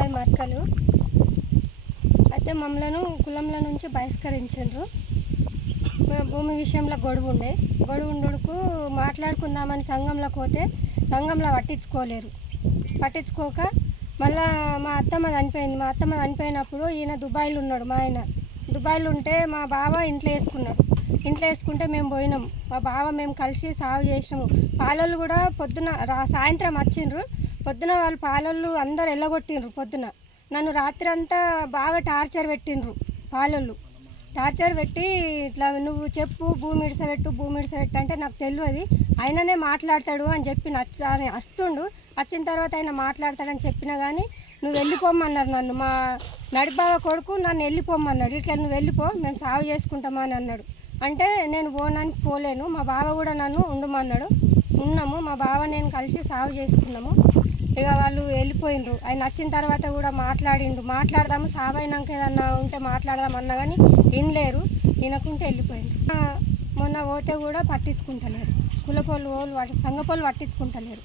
అది మరకలు. అయితే మమ్మలను కులంలో నుంచి బహిష్కరించారు భూమి విషయంలో గొడవ ఉండే. గొడవ ఉండుకు మాట్లాడుకుందామని సంఘంలో పోతే సంఘంలో పట్టించుకోలేరు. పట్టించుకోక మళ్ళా మా అత్తమ్మ చనిపోయింది. మా అత్తమ్మ చనిపోయినప్పుడు ఈయన దుబాయ్లో ఉన్నాడు మా ఆయన. దుబాయ్లో ఉంటే మా బావ ఇంట్లో వేసుకున్నాడు. ఇంట్లో వేసుకుంటే మేము పోయినాం. మా బావ మేము కలిసి సాగు చేసినాము. పాలలు కూడా పొద్దున రా సాయంత్రం వచ్చిండ్రు. పొద్దున వాళ్ళు పాలళ్ళు అందరు ఎల్లగొట్టిండ్రు పొద్దున. నన్ను రాత్రి అంతా బాగా టార్చర్ పెట్టిండ్రు పాలళ్ళు. టార్చర్ పెట్టి ఇట్లా నువ్వు చెప్పు భూమి ఇడిసబెట్టు భూమి ఇడిసబెట్టు అంటే నాకు తెలియదు ఆయననే మాట్లాడతాడు అని చెప్పి నచ్చ అని వస్తుండు వచ్చిన తర్వాత ఆయన మాట్లాడతాడని చెప్పినా కానీ నువ్వు వెళ్ళిపోమన్నారు నన్ను. మా నడిబావ కొడుకు నన్ను వెళ్ళిపోమన్నాడు ఇట్లా నువ్వు వెళ్ళిపో మేము సాగు చేసుకుంటామా అని అన్నాడు. అంటే నేను పోనానికి పోలేను. మా బావ కూడా నన్ను ఉండమన్నాడు. ఉన్నాము. మా బావ నేను కలిసి సాగు చేసుకున్నాము. ఇక వాళ్ళు వెళ్ళిపోయిండ్రు ఆయన వచ్చిన తర్వాత కూడా మాట్లాడిండు. మాట్లాడదాము సాబైనాక ఏదన్నా ఉంటే మాట్లాడదాం అన్నా కానీ వినలేరు. వినకుంటే వెళ్ళిపోయిండు. మొన్న పోతే కూడా పట్టించుకుంటలేరు. కులపోళ్ళు వాళ్ళు వాటి సంగపోళ్ళు పట్టించుకుంటలేరు.